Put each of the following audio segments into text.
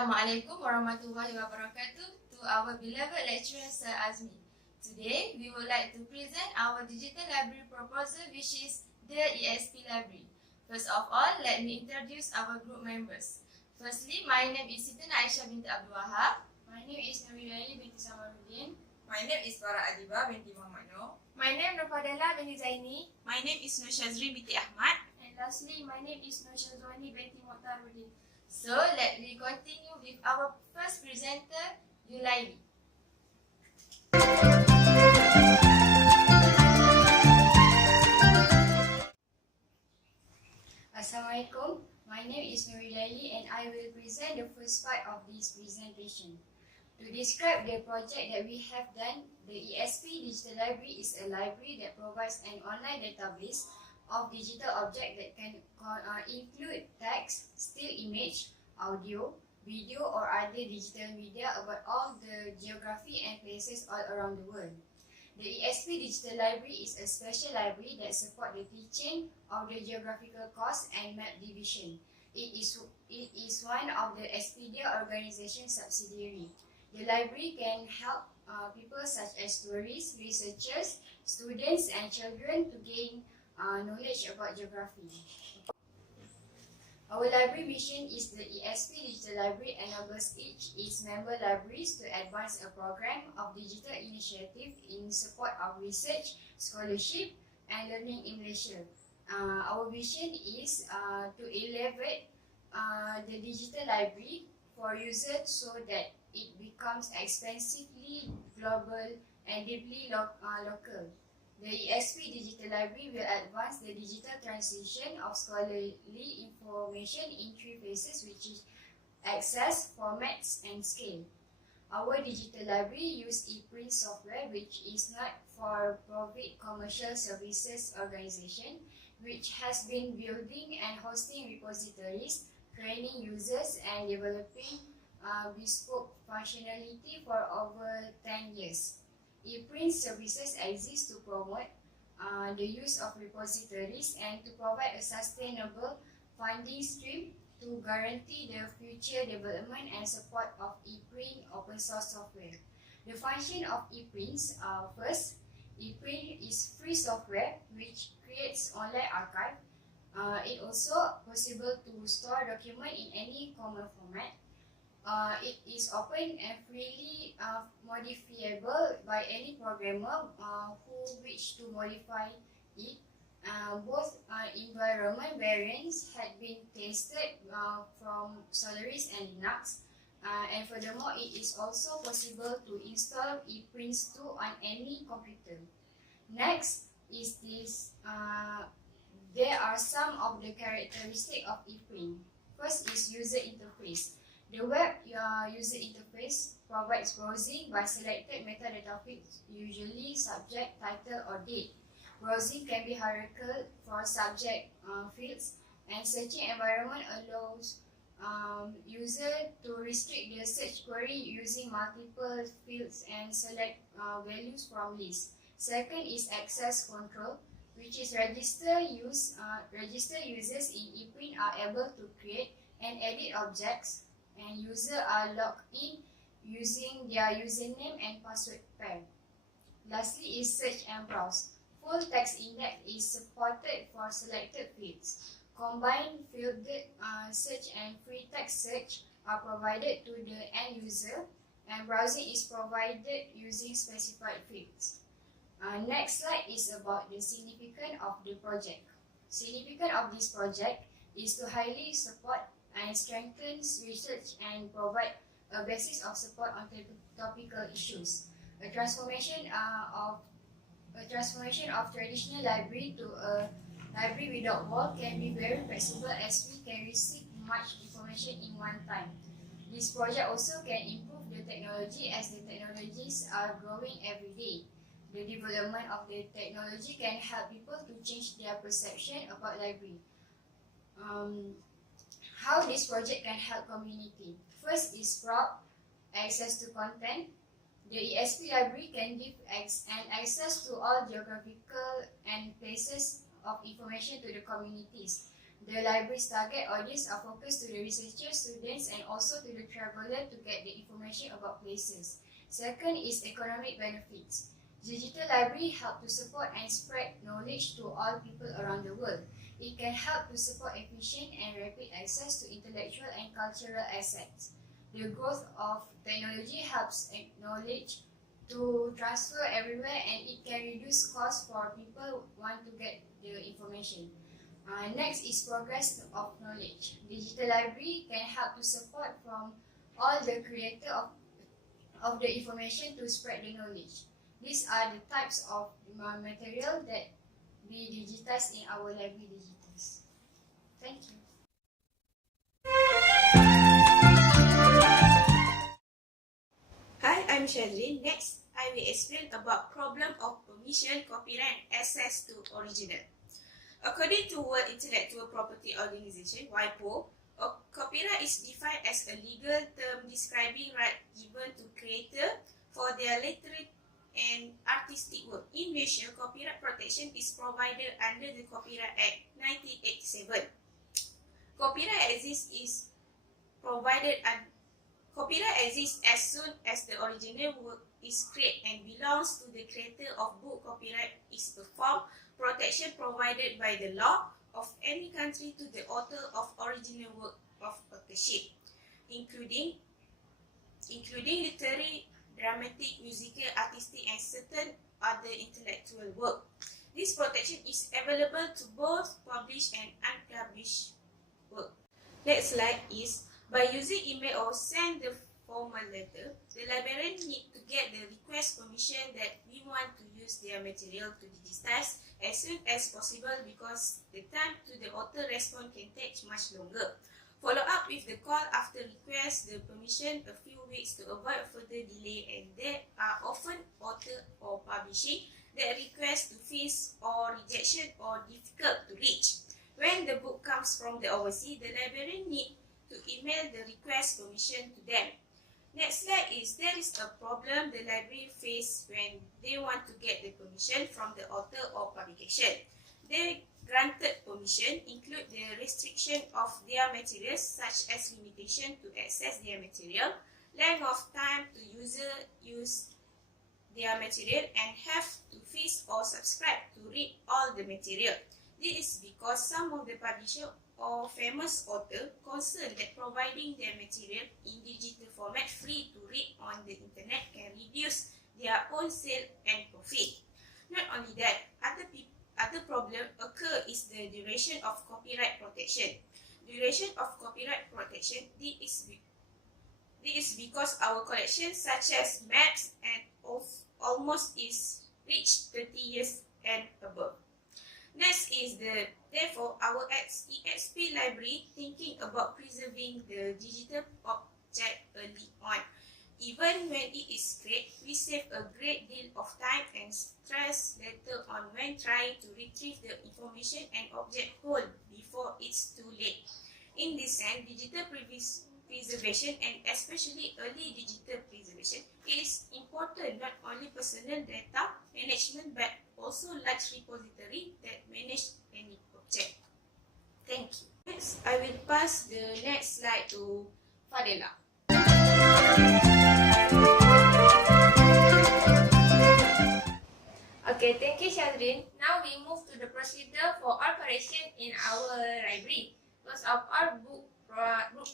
Assalamualaikum warahmatullahi wabarakatuh to our beloved lecturer Sir Azmi. Today, we would like to present our digital library proposal, which is the ESP library. First of all, let me introduce our group members. Firstly, my name is Siti Aisyah binti Abdul Wahab. My name is Nurilaili binti Samaruddin. My name is Farah Adiba binti Muhammad Noor. My name is Nufadela binti Zaini. My name is Nur Shazri binti Ahmad. And lastly, my name is Nur Shazwani binti Muhtaruddin. So, let me continue with our first presenter, Yulaili. Assalamualaikum. My name is Nurilaili and I will present the first part of this presentation. To describe the project that we have done, the ESP Digital Library is a library that provides an online database of digital objects that can include text, still image, audio, video or other digital media about all the geography and places all around the world. The ESP Digital Library is a special library that supports the teaching of the geographical course and map division. It is one of the Expedia organization subsidiary. The library can help people such as tourists, researchers, students and children to gain knowledge about geography. Our library mission is the ESP Digital Library enables each its member libraries to advance a program of digital initiative in support of research, scholarship and learning in Malaysia. Our vision is to elevate the digital library for users so that it becomes expansively global and deeply local. The ESP Digital Library will advance the digital transition of scholarly information in three phases, which is access, formats, and scale. Our digital library uses ePrint software, which is not for profit commercial services organization, which has been building and hosting repositories, training users, and developing bespoke functionality for over 10 years. ePrint services exist to promote the use of repositories and to provide a sustainable funding stream to guarantee the future development and support of ePrint open source software. The function of ePrints are first, ePrint is free software which creates online archive. It also possible to store document in any common format. It is open and freely modifiable by any programmer who wish to modify it. Both environment variants had been tested from Solaris and Linux. And furthermore, it is also possible to install ePrints 2 on any computer. Next is this. There are some of the characteristics of ePrint. First is user interface. The web user interface provides browsing by selected metadata fields, usually subject, title, or date. Browsing can be hierarchical for subject fields, and searching environment allows user to restrict the search query using multiple fields and select values from lists. Second is access control, which is registered users in ePrint are able to create and edit objects, and users are logged in using their username and password pair. Lastly is search and browse. Full text index is supported for selected fields. Combined fielded search and free text search are provided to the end user, and browsing is provided using specified fields. Next slide is about the significance of the project. Significance of this project is to highly support and strengthens research and provide a basis of support on topical issues. A transformation of traditional library to a library without wall can be very flexible as we can receive much information in one time. This project also can improve the technology as the technologies are growing every day. The development of the technology can help people to change their perception about library. How this project can help community. First is broad access to content. The ESP library can give access to all geographical and places of information to the communities. The library's target audience are focused to the researchers, students, and also to the traveler to get the information about places. Second is economic benefits. Digital library help to support and spread knowledge to all people around the world. It can help to support efficient and rapid access to intellectual and cultural assets. The growth of technology helps knowledge to transfer everywhere, and it can reduce costs for people who want to get the information. Next is progress of knowledge. Digital library can help to support from all the creator of the information to spread the knowledge. These are the types of material that we digitize in our library digitals. Thank you. Hi, I'm Shazrin. Next, I will explain about problem of permission, copyright, and access to original. According to World Intellectual Property Organization, WIPO, copyright is defined as a legal term describing right given to creator for their literary and artistic work. In Malaysia, copyright protection is provided under the Copyright Act 1987. Copyright exists as soon as the original work is created and belongs to the creator of book. Copyright is a form protection provided by the law of any country to the author of original work of authorship, including literary, dramatic, musical, artistic, and certain other intellectual work. This protection is available to both published and unpublished work. Next slide is, by using email or send the formal letter, the librarian need to get the request permission that we want to use their material to digitize as soon as possible, because the time to the author response can take much longer. Follow up with the call after request the permission a few weeks to avoid further delay, and there are often author or publishing that request to freeze or rejection or difficult to reach. When the book comes from the overseas, the librarian need to email the request permission to them. Next slide is, there is a problem the library face when they want to get the permission from the author or publication. The granted permission include the restriction of their materials, such as limitation to access their material, length of time to user use their material, and have to freeze or subscribe to read all the material. This is because some of the publisher or famous author concerned that providing their material in digital format free to read on the internet can reduce their own sale and profit. Not only that, other problem occur is the duration of copyright protection. Duration of copyright protection, this is because our collection, such as maps and almost is reached 30 years and above. Next is therefore our EXP library thinking about preserving the digital object early on. Even when it is great, we save a great deal of time and stress later on when trying to retrieve the information and object whole before it's too late. In this sense, digital preservation, and especially early digital preservation, is important not only personal data management but also large repository that manage any object. Thank you. Next, I will pass the next slide to Fadela. Okay, thank you, Shazrin. Now we move to the procedure for all correction in our library. First of all, book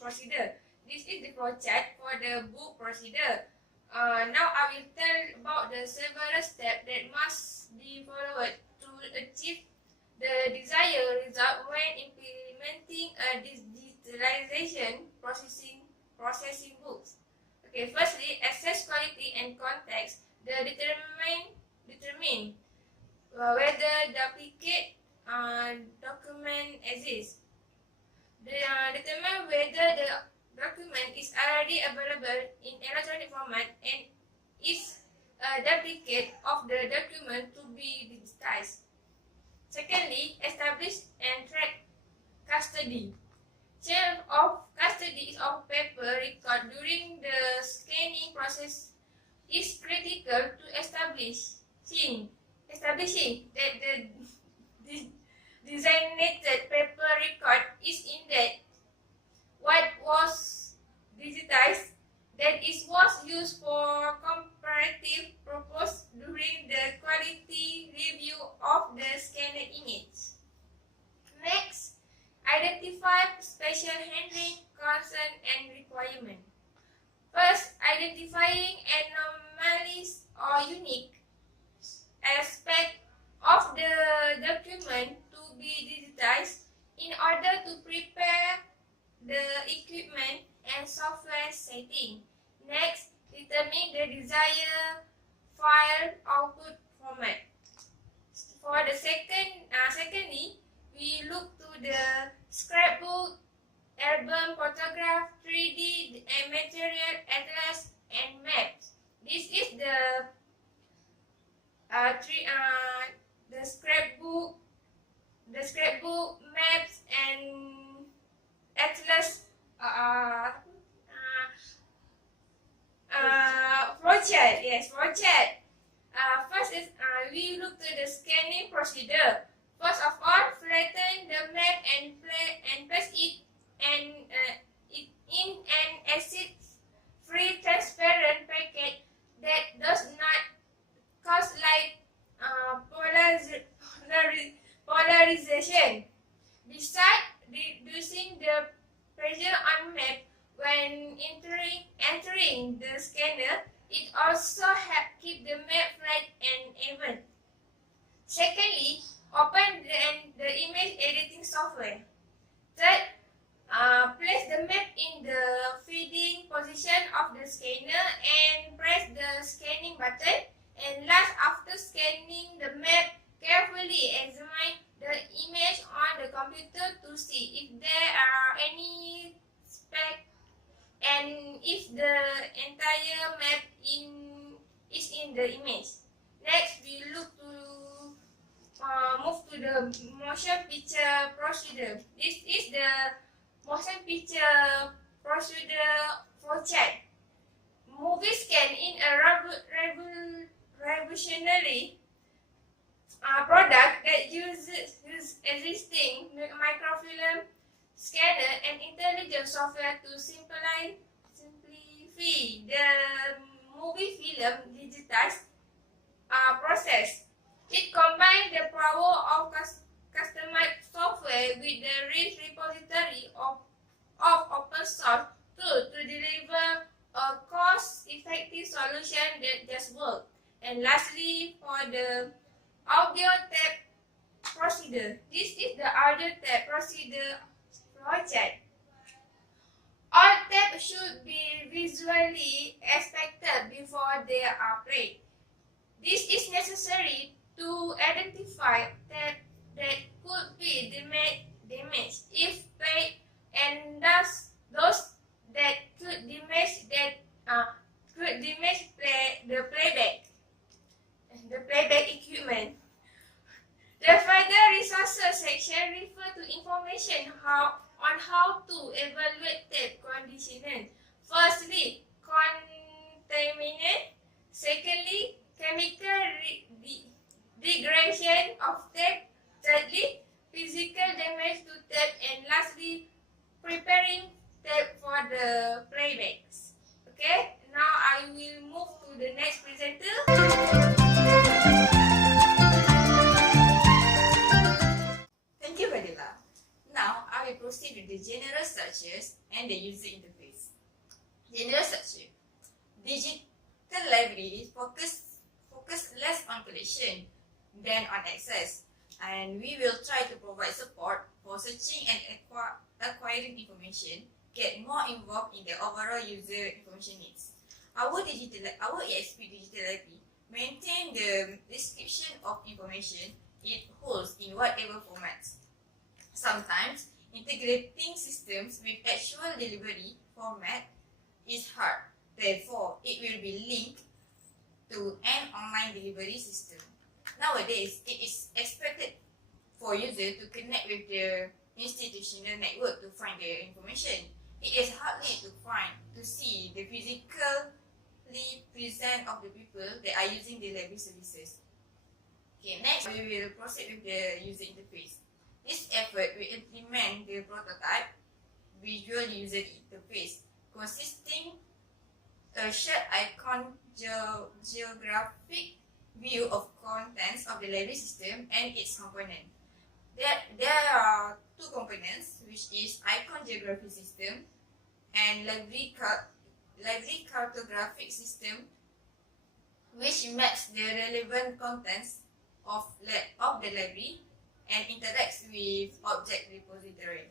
procedure. This is the flowchart for the book procedure. Now I will tell about the several steps that must be followed to achieve the desired result when implementing a digitalization processing books. Okay, firstly, access quality and context. Determine whether duplicate document exists. Determine whether the document is already available in electronic format and is a duplicate of the document to be digitized. Secondly, establish and track custody. Chain of custody of paper record during the scanning process is critical to establishing that the designated paper record special handling, concern, and requirement. First, identifying anomalies or unique aspect of the document to be digitized in order to prepare the equipment and software setting. Next, determine the desired file output format. For the secondly, we look to the scrapbook, album, photograph, 3D and material, atlas, and maps. This is the scrapbook, maps, and atlas flowchart. Yes, flowchart. First is we look to the scanning procedure. First of all, flatten the map and place it in an acid-free transparent packet that does not cause light polarization. Besides reducing the pressure on map when entering the scanner, it also helps keep the map flat and even. Secondly, open the image editing software. Third, place the map in the feeding position of the scanner and press the scanning button. And last, after scanning the map, carefully examine the image on the computer to see if there are any specs and if the entire map is in the image. Next, we look to move to the motion picture procedure. This is the motion picture procedure flowchart. Movie scan in a revolutionary product that uses existing microfilm scanner and intelligent software to simplify the movie film digitized process. It combines the power of customized software with the rich repository of open source tools to deliver a cost-effective solution that just works. And lastly, for the audio tape procedure, this is the audio tape procedure flowchart. All tapes should be visually inspected before they are played. This is necessary to identify tapes that could be damaged if played, and thus those that could damage the playback equipment. The further resources section refer to information on how to evaluate tape condition. Firstly, contaminant. Secondly, chemical degradation of tape. Thirdly, physical damage to tape. And lastly, preparing tape for the playbacks. Okay, now I will move to the next presenter. Thank you, Fadila. Now, I will proceed with the general structures and the user interface. General structure. Digital library focus less on collection than on access, and we will try to provide support for searching and acquiring information, get more involved in the overall user information needs. Our ESP digital library maintain the description of information it holds in whatever formats. Sometimes, integrating systems with actual delivery format is hard. Therefore, it will be linked to an online delivery system. Nowadays, it is expected for users to connect with the institutional network to find their information. It is hardly to see the physically present of the people that are using the library services. Okay, next we will proceed with the user interface. This effort will implement the prototype visual user interface consisting a shared icon geographic view of contents of the library system and its component. There are two components, which which is icon geography system, and library cartographic system, which maps the relevant contents of the library and interacts with object repository.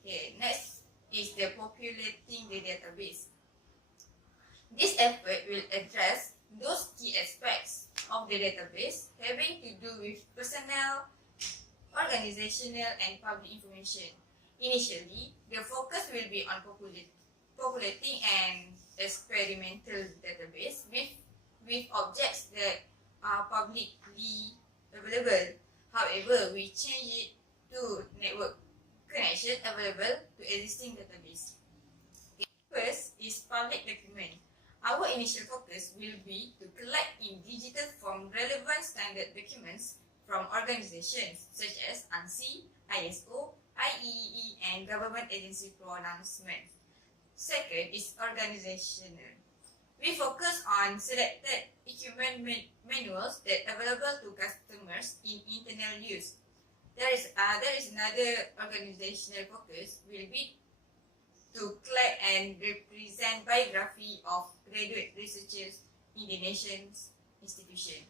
Okay, next is the populating the database. This effort will address those key aspects of the database having to do with personnel, organizational, and public information. Initially, the focus will be on populating an experimental database with objects that are publicly available. However, we change it to network connection available to existing database. First is public document. Our initial focus will be to collect in digital form relevant standard documents from organizations such as ANSI, ISO, IEEE, and government agency pronouncements. Second is organizational. We focus on selected equipment manuals that are available to customers in internal use. There is another organizational focus will be to collect and represent biography of graduate researchers in the nation's institution.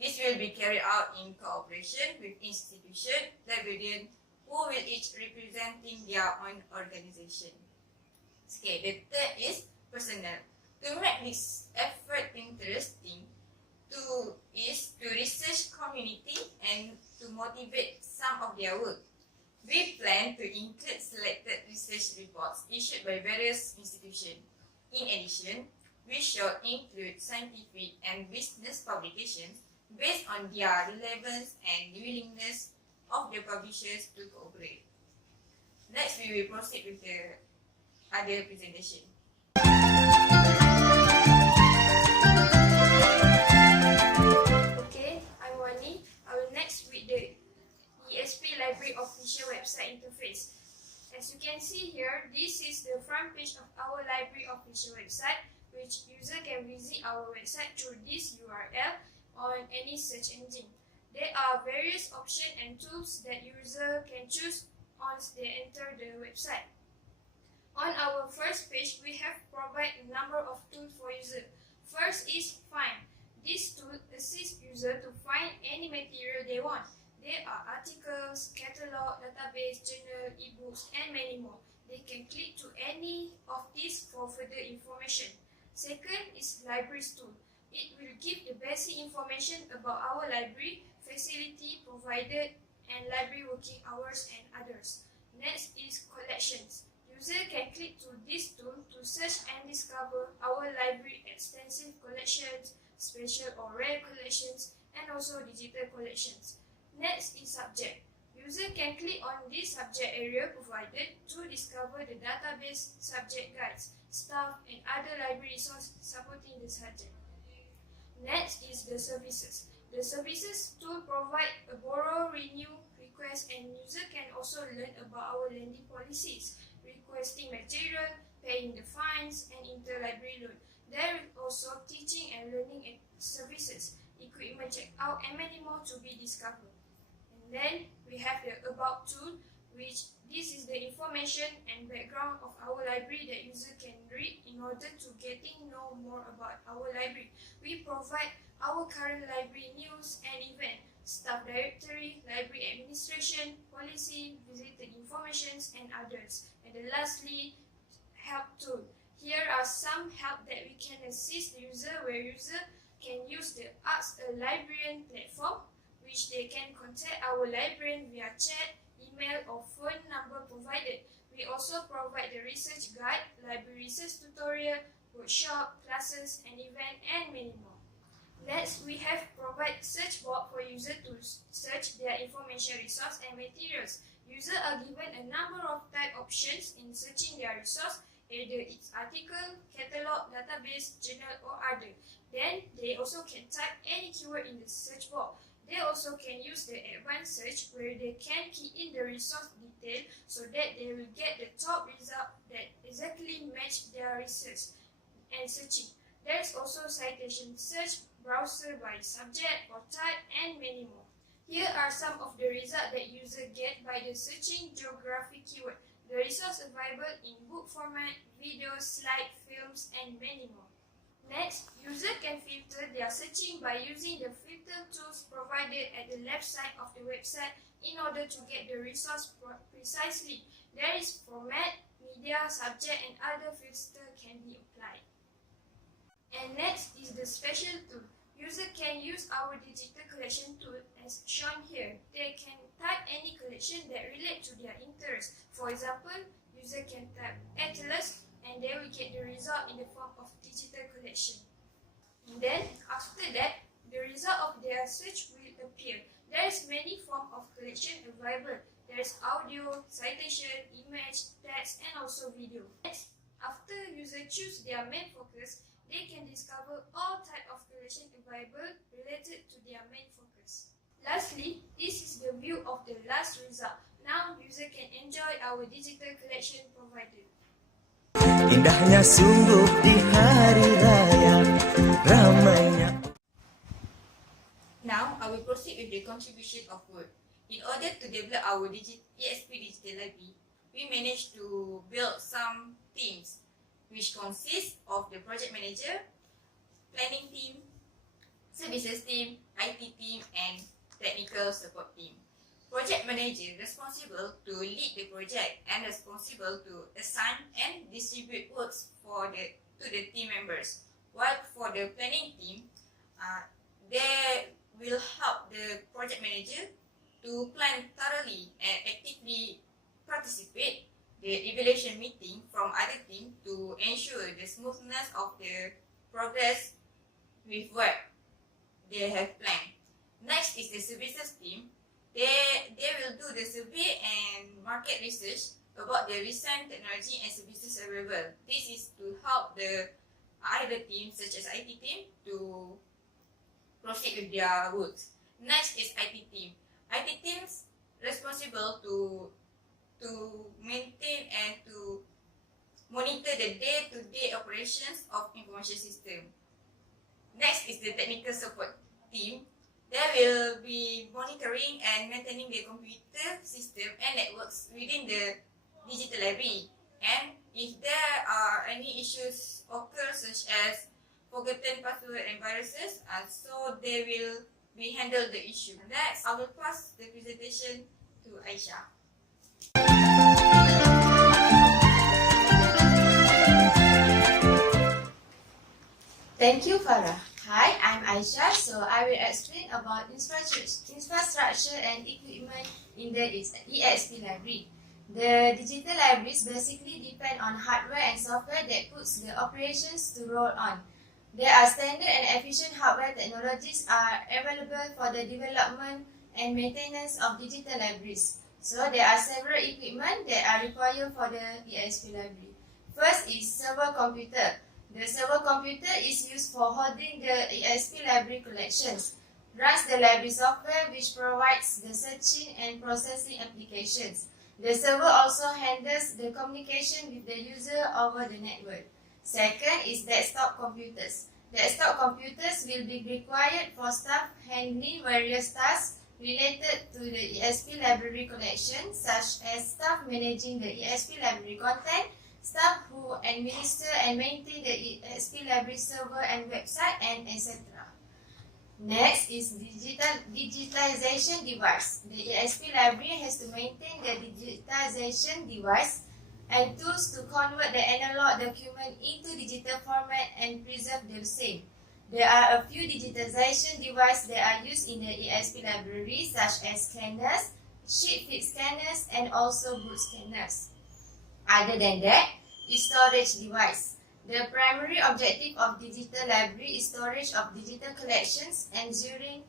This will be carried out in cooperation with institution librarians who will each representing their own organization. Okay, the third is personnel. To make this effort interesting, to research community and to motivate some of their work. We plan to include selected research reports issued by various institutions. In addition, we shall include scientific and business publications based on their relevance and willingness of the publishers to cooperate. Next, we will proceed with the other presentation. Okay, I'm Wani. I will next read the ESP Library official website interface. As you can see here, this is the front page of our library official website, which user can visit our website through this URL on any search engine. There are various options and tools that user can choose once they enter the website. On our first page, we have provided a number of tools for user. First is Find. This tool assists user to find any material they want. There are articles, catalog, database, journal, ebooks, and many more. They can click to any of these for further information. Second is Libraries tool. It will give the basic information about our library, facility provided, and library working hours and others. Next is Collections. User can click to this tool to search and discover our library extensive collections, special or rare collections, and also digital collections. Next is Subject. User can click on this subject area provided to discover the database, subject guides, staff, and other library resources supporting the subject. Next is the Services. The Services tool provides a borrow, renew, request, and user can also learn about our lending policies, requesting material, paying the fines, and interlibrary loan. There is also teaching and learning services, equipment checkout, and many more to be discovered. And then we have the About tool, which this is the information and background of our library that user can read in order to know more about our library. We provide our current library news and event, staff directory, library administration, policy, visitor informations, and others. And then lastly, Help tool. Here are some help that we can assist the user, where user can use the Ask a Librarian platform, which they can contact our librarian via chat, email, or phone number provided. We also provide the research guide, library research tutorial, workshop, classes, and event, and many more. Next, we have provide search box for user to search their information, resource, and materials. Users are given a number of type options in searching their resource, either its article, catalog, database, journal, or other. Then, they also can type any keyword in the search box. They also can use the advanced search, where they can key in the resource detail so that they will get the top result that exactly match their research and searching. There is also citation search, browser by subject or type, and many more. Here are some of the results that users get by the searching geographic keyword. The resource available in book format, videos, slides, films, and many more. Next, user can filter their searching by using the filter tools provided at the left side of the website in order to get the resource precisely. There is format, media, subject, and other filters can be applied. And next is the special tool. User can use our digital collection tool as shown here. They can type any collection that relate to their interest. For example, user can type atlas and they will get the result in the form of digital collection. And then after that, the result of their search will appear. There is many forms of collection available. There is audio, citation, image, text, and also video. Next, after user choose their main focus, they can discover all types of collection available related to their main focus. Lastly, this is the view of the last result. Now user can enjoy our digital collection provided. Indahnya sungguh di hari raya, ramainya. Now, I will proceed with the contribution of word. In order to develop our ESP digital library, we managed to build some teams, which consist of the project manager, planning team, services team, IT team, and technical support team. Project manager responsible to lead the project and responsible to assign and distribute works to the team members. While for the planning team, they will help the project manager to plan thoroughly and actively participate the evaluation meeting from other team to ensure the smoothness of the progress with what they have planned. Next is the services team. They will do the survey and market research about the recent technology and services available. This is to help the other teams such as IT team to proceed with their works. Next is IT team. IT teams responsible to maintain and to monitor the day-to-day operations of information system. Next is the technical support team. They will be monitoring and maintaining the computer system and networks within the digital library. And if there are any issues occur such as forgotten password and viruses, so they will be handle the issue. Next, I will pass the presentation to Aisha. Thank you, Farah. Hi, I'm Aisha. So I will explain about infrastructure and equipment in the ESP library. The digital libraries basically depend on hardware and software that puts the operations to roll on. There are standard and efficient hardware technologies are available for the development and maintenance of digital libraries. So there are several equipment that are required for the ESP library. First is server computer. The server computer is used for holding the ESP library collections, runs the library software which provides the searching and processing applications. The server also handles the communication with the user over the network. Second is desktop computers. Desktop computers will be required for staff handling various tasks related to the ESP library collection, such as staff managing the ESP library content, staff who administer and maintain the ESP library server and website, and etc. Next is digitization device. The ESP library has to maintain the digitization device and tools to convert the analog document into digital format and preserve the same. There are a few digitization devices that are used in the ESP library, such as scanners, sheet feed scanners, and also boot scanners. Other than that, is storage device. The primary objective of digital library is storage of digital collections, ensuring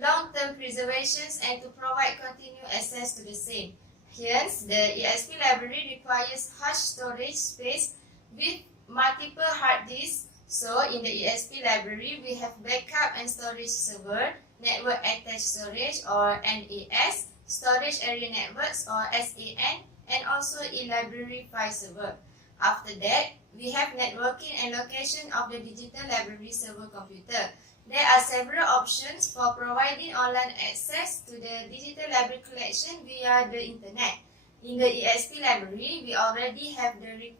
long-term preservations and to provide continuous access to the same. Hence, the ESP library requires large storage space with multiple hard disks. So, in the ESP library, we have backup and storage server, network attached storage or NAS, storage area networks or SAN, and also e-library file server. After that, we have networking and location of the digital library server computer. There are several options for providing online access to the digital library collection via the internet. In the ESP library, we already have the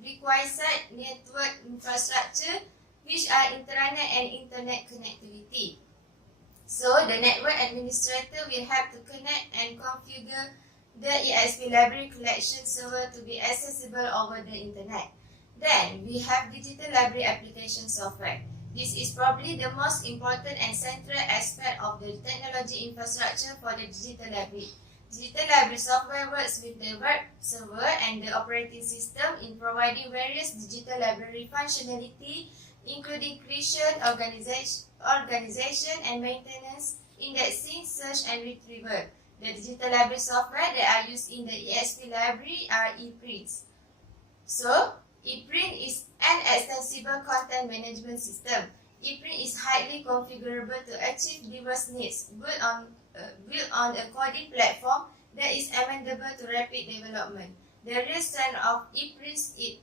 requisite network infrastructure, which are intranet and internet connectivity. So, the network administrator will have to connect and configure the ESP library collection server to be accessible over the internet. Then, we have digital library application software. This is probably the most important and central aspect of the technology infrastructure for the digital library. Digital library software works with the web server and the operating system in providing various digital library functionality, including creation, organization and maintenance, indexing, search and retrieval. The digital library software that are used in the ESP library are ePrints. So, ePrint is an extensible content management system. ePrint is highly configurable to achieve diverse needs, built on a coding platform that is amendable to rapid development. The real strength of ePrints is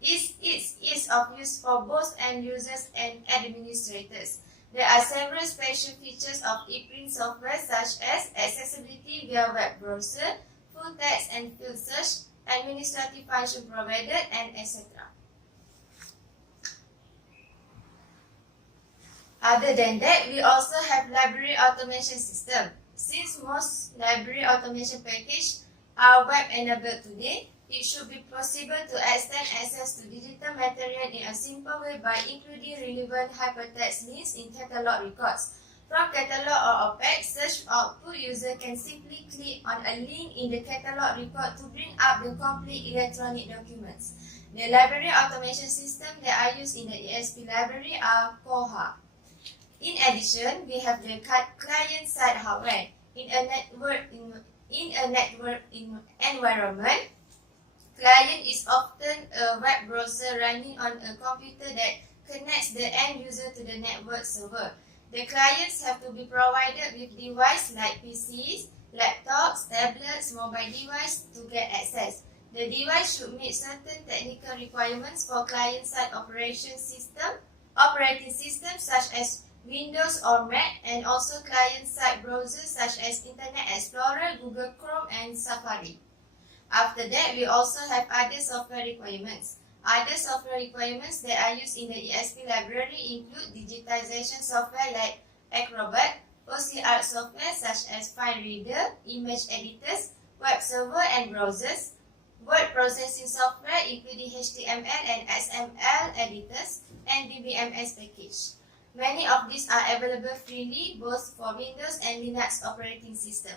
its ease of use for both end users and administrators. There are several special features of ePrint software such as accessibility via web browser, full text and field search, administrative function provided, and etc. Other than that, we also have library automation system. Since most library automation packages are web-enabled today, it should be possible to extend access to digital material in a simple way by including relevant hypertext links in catalog records. From catalog or OPEC search output, user can simply click on a link in the catalog record to bring up the complete electronic documents. The library automation system that are used in the ESP library are Koha. In addition, we have the client-side hardware. In a network environment, client is often a web browser running on a computer that connects the end user to the network server. The clients have to be provided with devices like PCs, laptops, tablets, mobile devices to get access. The device should meet certain technical requirements for client-side operating systems such as Windows or Mac, and also client-side browsers such as Internet Explorer, Google Chrome, and Safari. After that, we also have other software requirements. Other software requirements that are used in the ESP library include digitization software like Acrobat, OCR software such as FileReader, image editors, web server and browsers, word processing software including HTML and XML editors, and DBMS package. Many of these are available freely both for Windows and Linux operating system.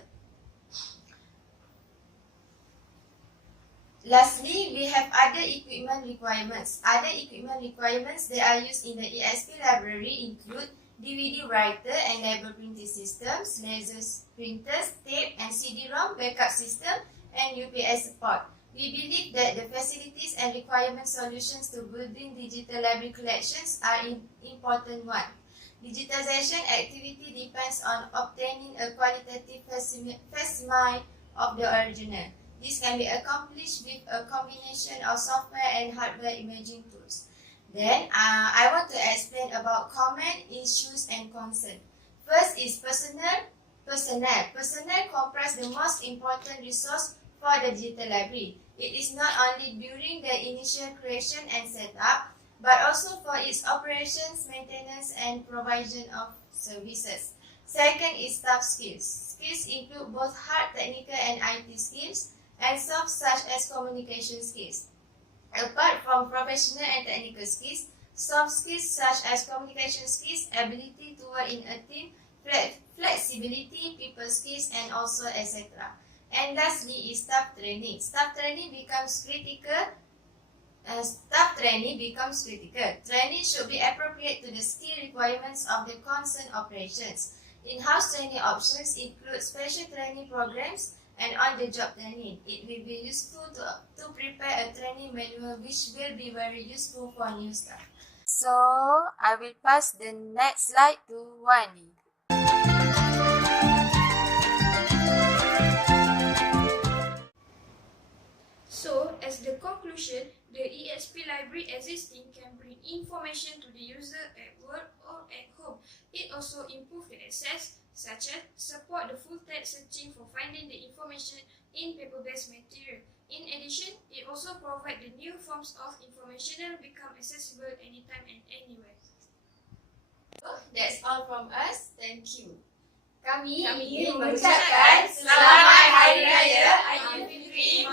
Lastly, we have other equipment requirements. Other equipment requirements that are used in the ESP library include DVD writer and label printing systems, laser printers, tape and CD-ROM backup system, and UPS support. We believe that the facilities and requirement solutions to building digital library collections are important one. Digitization activity depends on obtaining a qualitative facsimile of the original. This can be accomplished with a combination of software and hardware imaging tools. Then, I want to explain about common issues and concerns. First is personnel. Personnel comprise the most important resource for the digital library. It is not only during the initial creation and setup, but also for its operations, maintenance, and provision of services. Second is staff skills. Skills include both hard technical and IT skills, and soft such as communication skills. Apart from professional and technical skills, soft skills such as communication skills, ability to work in a team, flexibility, people skills, and also etc. And lastly is staff training. Staff training becomes critical. Training should be appropriate to the skill requirements of the concerned operations. In-house training options include special training programs and on-the-job training. It will be useful to prepare a training manual which will be very useful for new staff. So, I will pass the next slide to Wani. So, as the conclusion, the ESP library existing can bring information to the user at work or at home. It also improves the access, such as support the full text searching for finding the information in paper-based material. In addition, it also provides the new forms of information that become accessible anytime and anywhere. So, that's all from us. Thank you. Kami Kami ingin mengucapkan mengucapkan Selamat Hari Raya IM2446